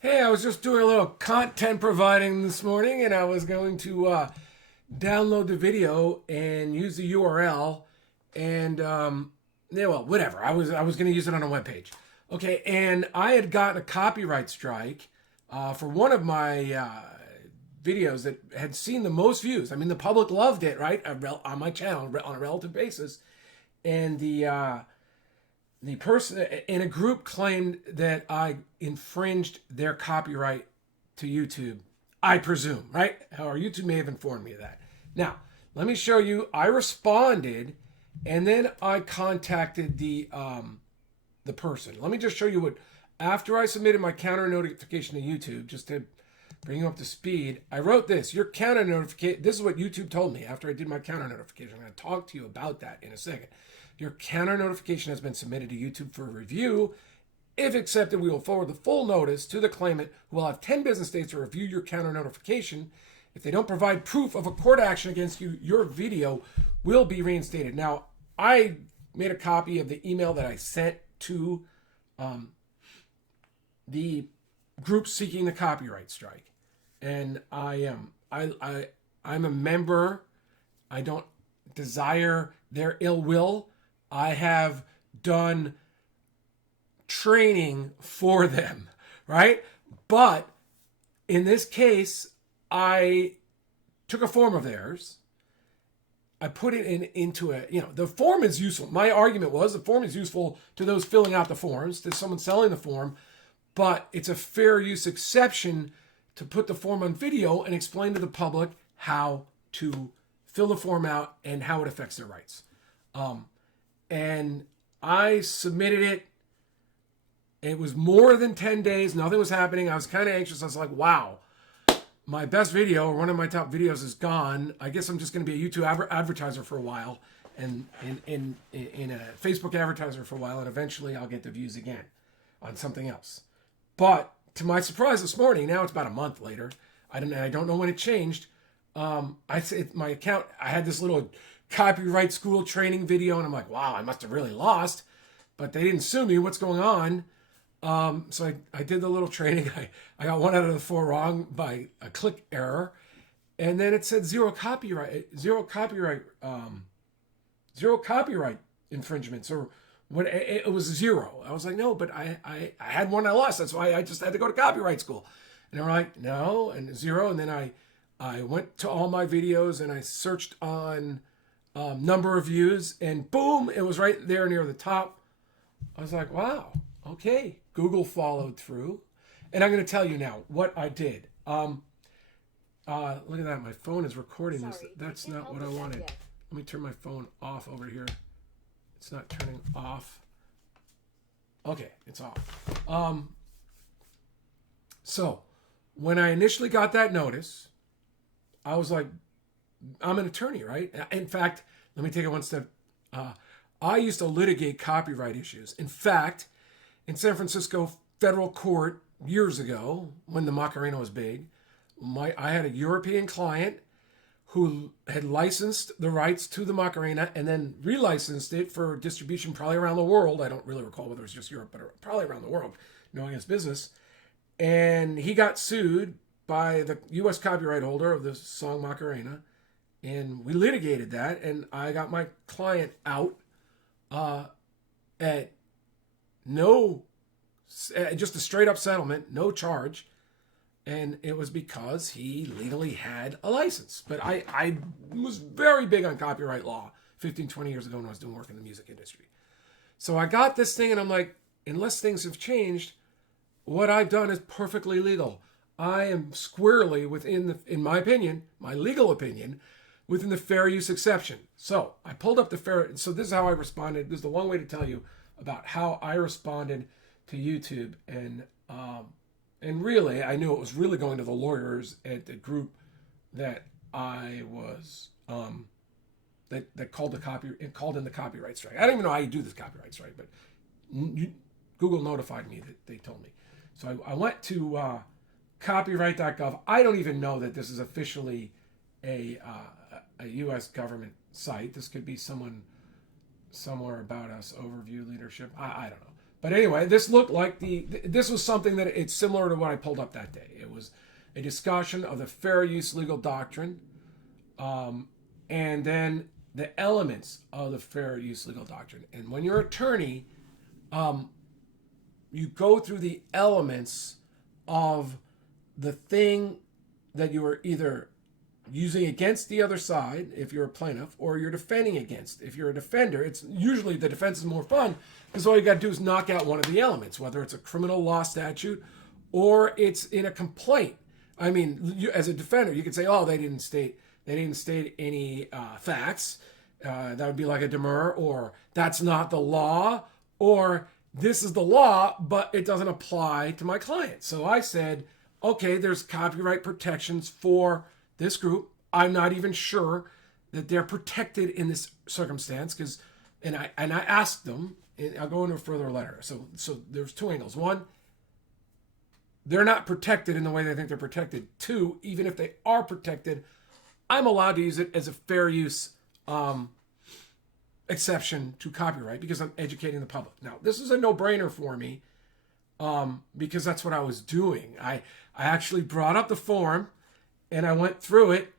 Hey, I was just doing a little content providing this morning, and I was going to download the video and use the URL, and yeah, well, whatever. I was going to use it on a web page. Okay, and I had gotten a copyright strike for one of my videos that had seen the most views. I mean, the public loved it, right, on my channel on a relative basis, and the person in a group claimed that I infringed their copyright to YouTube. I presume, right? Or YouTube may have informed me of that. Now, let me show you. I responded, and then I contacted the person. Let me just show you what. After I submitted my counter notification to YouTube, just to bring you up to speed, I wrote this. Your counter notification. This is what YouTube told me after I did my counter notification. I'm going to talk to you about that in a second. Your counter notification has been submitted to YouTube for review. If accepted, we will forward the full notice to the claimant, who will have 10 business days to review your counter notification. If they don't provide proof of a court action against you, your video will be reinstated. Now, I made a copy of the email that I sent to the group seeking the copyright strike, and I'm a member. I don't desire their ill will. I have done training for them, right? But in this case, I took a form of theirs. I put it into the form is useful. My argument was the form is useful to those filling out the forms, to someone selling the form, but it's a fair use exception to put the form on video and explain to the public how to fill the form out and how it affects their rights. And I submitted it. It was more than 10 days. Nothing was happening. I was kind of anxious. I was like, wow, my best video, or one of my top videos, is gone. I guess I'm just going to be a YouTube advertiser for a while, and in a Facebook advertiser for a while, and eventually I'll get the views again on something else. But to my surprise this morning, now it's about a month later, I don't know when it changed. I said my account, I had this little copyright school training video, and I'm like, wow, I must have really lost, but they didn't sue me. What's going on? So I did the little training. I got 1 out of the 4 wrong by a click error, and then it said zero copyright infringements, or what? It was 0. I was like, no, but I had one I lost. That's why I just had to go to copyright school. And they were like, no, and 0. And then I went to all my videos and I searched on number of views, and boom, it was right there near the top. I was like, wow, okay. Google followed through. And I'm going to tell you now what I did. Look at that. My phone is recording this. That's not what I wanted. Let me turn my phone off over here. It's not turning off. Okay, it's off. So when I initially got that notice, I was like, I'm an attorney, right? In fact, let me take it one step. I used to litigate copyright issues. In fact, in San Francisco federal court years ago, when the Macarena was big, I had a European client who had licensed the rights to the Macarena and then relicensed it for distribution probably around the world. I don't really recall whether it was just Europe, but probably around the world, knowing his business. And he got sued by the U.S. copyright holder of the song Macarena, and we litigated that, and I got my client out at just a straight up settlement, no charge. And it was because he legally had a license. But I was very big on copyright law 15, 20 years ago when I was doing work in the music industry. So I got this thing, and I'm like, unless things have changed, what I've done is perfectly legal. I am squarely within in my opinion, my legal opinion, within the fair use exception. So I pulled up so this is how I responded. This is the long way to tell you about how I responded to YouTube. And really, I knew it was really going to the lawyers at the group that I was, that called in the copyright strike. I don't even know how you do this copyright strike, but Google notified me that they told me. So I went to copyright.gov. I don't even know that this is officially a U.S. government site. This could be someone somewhere about us, overview leadership. I don't know. But anyway, this looked like this was something that it's similar to what I pulled up that day. It was a discussion of the fair use legal doctrine, and then the elements of the fair use legal doctrine. And when you're an attorney, you go through the elements of the thing that you are either using against the other side, if you're a plaintiff, or you're defending against. If you're a defender, it's usually the defense is more fun because all you got to do is knock out one of the elements, whether it's a criminal law statute or it's in a complaint. I mean, you, as a defender, you could say, "Oh, they didn't state any facts." That would be like a demur, or "That's not the law," or "This is the law, but it doesn't apply to my client." So I said, "Okay, there's copyright protections for this group. I'm not even sure that they're protected in this circumstance because," and I asked them, and I'll go into a further letter. So there's two angles. One, they're not protected in the way they think they're protected. Two, even if they are protected, I'm allowed to use it as a fair use exception to copyright because I'm educating the public. Now, this is a no-brainer for me because that's what I was doing. I actually brought up the form and I went through it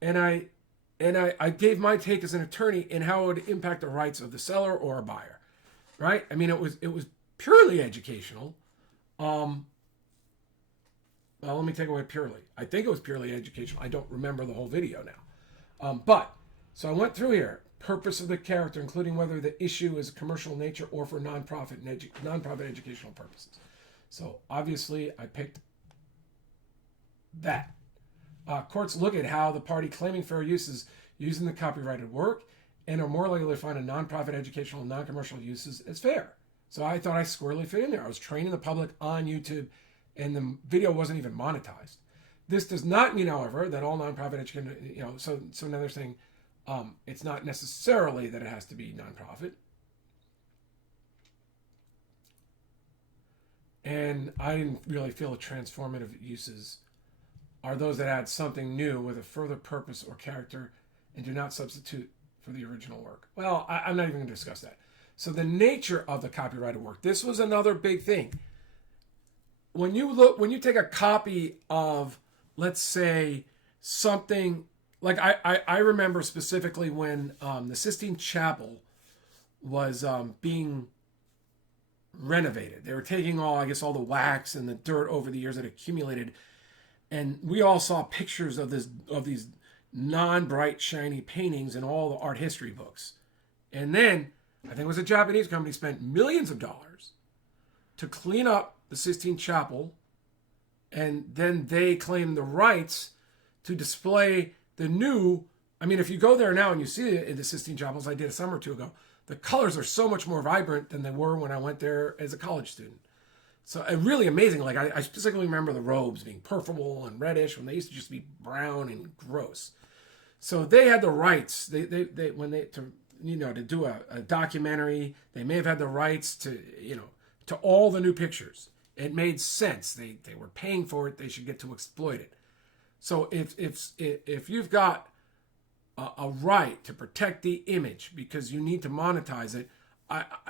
and I gave my take as an attorney in how it would impact the rights of the seller or a buyer, right? I mean, it was purely educational. Well, let me take away purely. I think it was purely educational. I don't remember the whole video now. So I went through here. Purpose of the character, including whether the issue is commercial nature or for nonprofit educational purposes. So obviously I picked that. Courts look at how the party claiming fair use is using the copyrighted work and are more likely to find a nonprofit educational and non-commercial uses as fair. So I thought I squarely fit in there. I was training the public on YouTube and the video wasn't even monetized. This does not mean, however, that all nonprofit education, so now they're saying it's not necessarily that it has to be nonprofit. And I didn't really feel transformative uses are those that add something new with a further purpose or character and do not substitute for the original work. Well, I'm not even going to discuss that. So the nature of the copyrighted work, this was another big thing. When you take a copy of, let's say, something like I remember specifically when the Sistine Chapel was being renovated. They were taking all the wax and the dirt over the years that accumulated, and we all saw pictures of these non-bright shiny paintings in all the art history books. And then I think it was a Japanese company spent millions of dollars to clean up the Sistine Chapel, and then they claimed the rights to display the new. I mean, if you go there now and you see it in the Sistine Chapels, I did a summer or two ago, the colors are so much more vibrant than they were when I went there as a college student. So really amazing. Like I specifically remember the robes being purple and reddish when they used to just be brown and gross. So they had the rights. They to do a documentary. They may have had the rights to all the new pictures. It made sense. They were paying for it. They should get to exploit it. So if you've got a right to protect the image because you need to monetize it,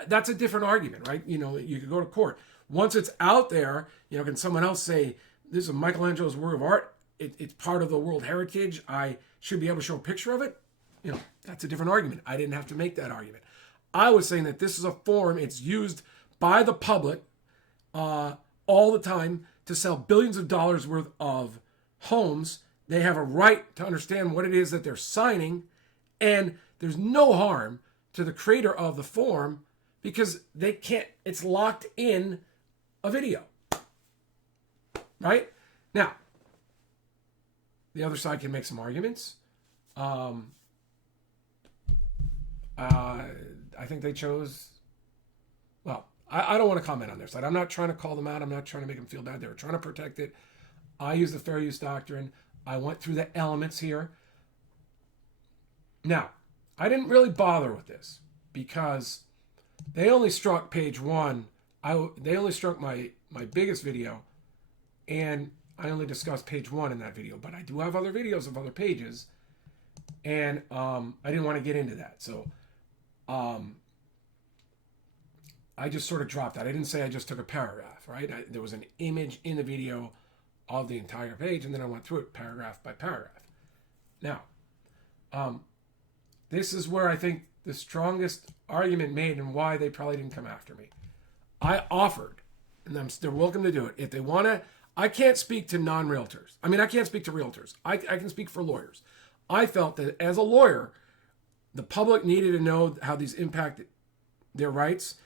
that's a different argument, right? You could go to court. Once it's out there, can someone else say, this is Michelangelo's work of art, it's part of the World Heritage, I should be able to show a picture of it? That's a different argument. I didn't have to make that argument. I was saying that this is a form, it's used by the public all the time to sell billions of dollars worth of homes. They have a right to understand what it is that they're signing, and there's no harm to the creator of the form because they can't, it's locked in a video, right? Now, the other side can make some arguments. I think they chose, well, I don't want to comment on their side. I'm not trying to call them out. I'm not trying to make them feel bad. They were trying to protect it. I use the fair use doctrine. I went through the elements here. Now, I didn't really bother with this because they only struck page 1. They only struck my biggest video, and I only discussed page 1 in that video. But I do have other videos of other pages, and I didn't want to get into that. So I I just sort of dropped that. I didn't say I just took a paragraph, right? There was an image in the video of the entire page, and then I went through it paragraph by paragraph. Now, this is where I think the strongest argument made and why they probably didn't come after me. I offered, and they're welcome to do it. If they want to, I can't speak to non-realtors. I mean, I can't speak to realtors. I can speak for lawyers. I felt that as a lawyer, the public needed to know how these impact their rights.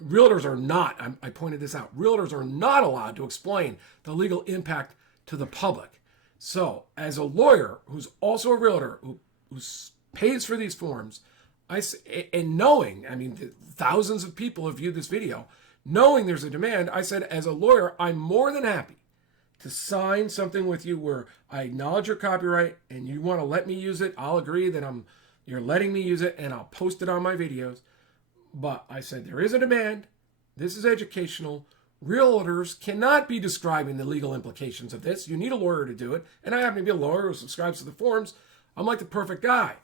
Realtors are not, I pointed this out, realtors are not allowed to explain the legal impact to the public. So as a lawyer who's also a realtor who pays for these forms, and knowing, I mean, thousands of people have viewed this video, knowing there's a demand, I said, as a lawyer, I'm more than happy to sign something with you where I acknowledge your copyright and you want to let me use it. I'll agree that you're letting me use it and I'll post it on my videos. But I said, there is a demand. This is educational. Realtors cannot be describing the legal implications of this. You need a lawyer to do it. And I happen to be a lawyer who subscribes to the forums. I'm like the perfect guy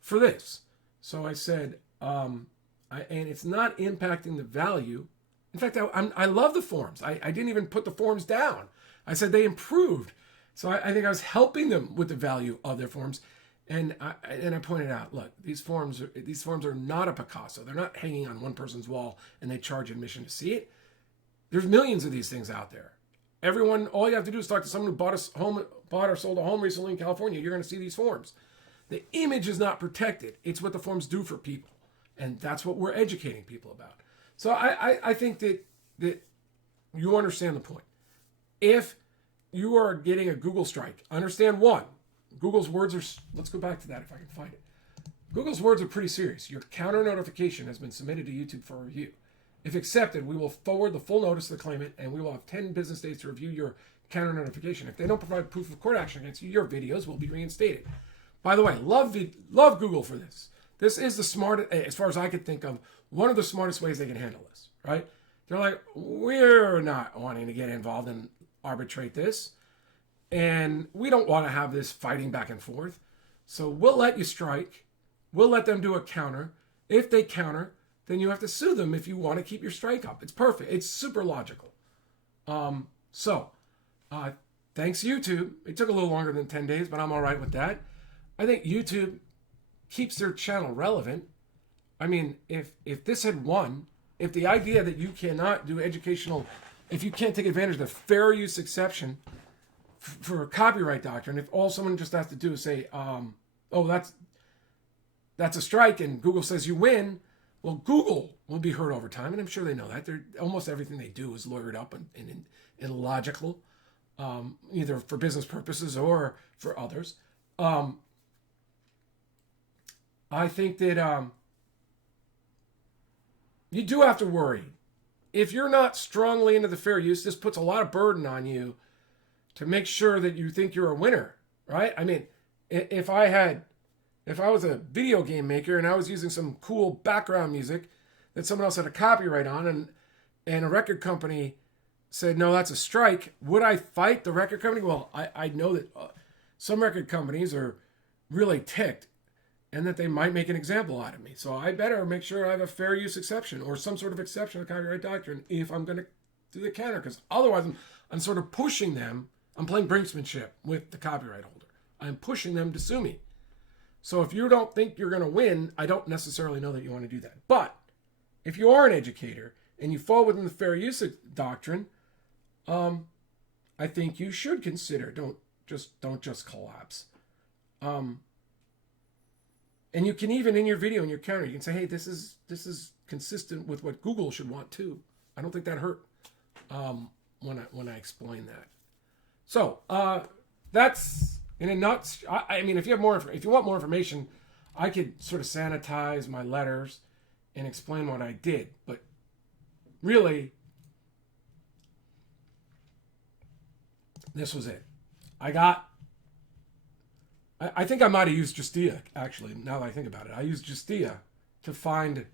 for this. So I said, and it's not impacting the value. In fact, I love the forms. I didn't even put the forms down. I said they improved. So I think I was helping them with the value of their forms. And I pointed out, look, these forms are not a Picasso. They're not hanging on one person's wall and they charge admission to see it. There's millions of these things out there. Everyone, all you have to do is talk to someone who bought or sold a home recently in California. You're going to see these forms. The image is not protected. It's what the forms do for people. And that's what we're educating people about. So I think that you understand the point. If you are getting a Google strike, understand one, Google's words are, let's go back to that if I can find it. Google's words are pretty serious. Your counter notification has been submitted to YouTube for review. If accepted, we will forward the full notice to the claimant and we will have 10 business days to review your counter notification. If they don't provide proof of court action against you, your videos will be reinstated. By the way, love Google for this. This is the smartest, as far as I could think of, one of the smartest ways they can handle this, right? They're like, we're not wanting to get involved and arbitrate this. And we don't want to have this fighting back and forth. So we'll let you strike. We'll let them do a counter. If they counter, then you have to sue them if you want to keep your strike up. It's perfect. It's super logical. Thanks YouTube. It took a little longer than 10 days, but I'm all right with that. I think YouTube keeps their channel relevant. I mean, if this had won, if the idea that you cannot do educational, if you can't take advantage of the fair use exception for a copyright doctrine, if all someone just has to do is say, that's a strike, and Google says you win, well, Google will be hurt over time, and I'm sure they know that. Almost everything they do is lawyered up and illogical, either for business purposes or for others. I think that you do have to worry. If you're not strongly into the fair use, this puts a lot of burden on you to make sure that you think you're a winner, right? I mean, if I was a video game maker and I was using some cool background music that someone else had a copyright on, and a record company said, no, that's a strike, would I fight the record company? Well, I know that some record companies are really ticked and that they might make an example out of me. So I better make sure I have a fair use exception or some sort of exception to copyright doctrine if I'm going to do the counter, because otherwise I'm sort of pushing them. I'm playing brinksmanship with the copyright holder. I'm pushing them to sue me. So if you don't think you're going to win, I don't necessarily know that you want to do that. But if you are an educator and you fall within the fair use doctrine, I think you should consider. Don't just collapse. And you can even in your video, in your counter, you can say, hey, this is consistent with what Google should want too. I don't think that hurt when I explain that. So that's in a nutshell. I mean, if you want more information, I could sort of sanitize my letters and explain what I did. But really, this was it. I think I might have used Justia, actually, now that I think about it. I used Justia to find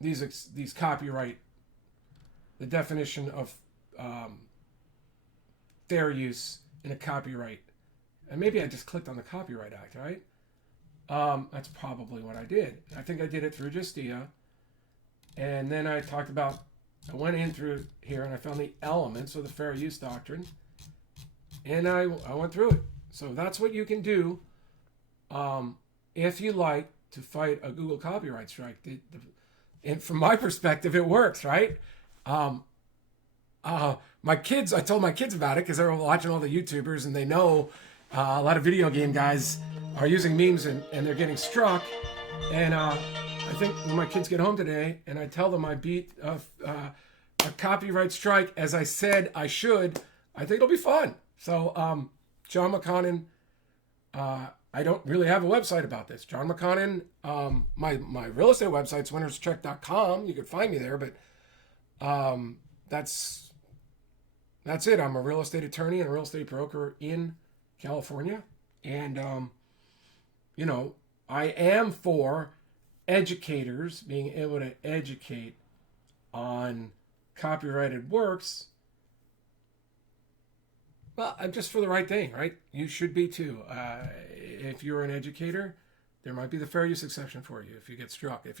these copyright, the definition of fair use in a copyright. And maybe I just clicked on the Copyright Act, right? That's probably what I did. I think I did it through Justia. And then I went in through here and I found the elements of the fair use doctrine. And I went through it. So that's what you can do if you like to fight a Google copyright strike. And from my perspective, it works, right? My kids, I told my kids about it because they were watching all the YouTubers and they know a lot of video game guys are using memes and they're getting struck. And I think when my kids get home today and I tell them I beat a copyright strike as I said I should, I think it'll be fun. So John McConnin, I don't really have a website about this. John McConnin, my real estate website's winnerscheck.com. You can find me there, but that's it. I'm a real estate attorney and a real estate broker in California. And, I am for educators being able to educate on copyrighted works. Well, I'm just for the right thing, right? You should be too. If you're an educator, there might be the fair use exception for you if you get struck. If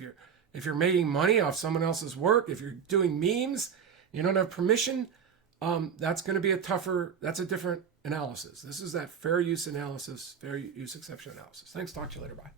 you're making money off someone else's work, if you're doing memes, you don't have permission, that's going to be that's a different analysis. This is that fair use analysis, fair use exception analysis. Thanks. Talk to you later. Bye.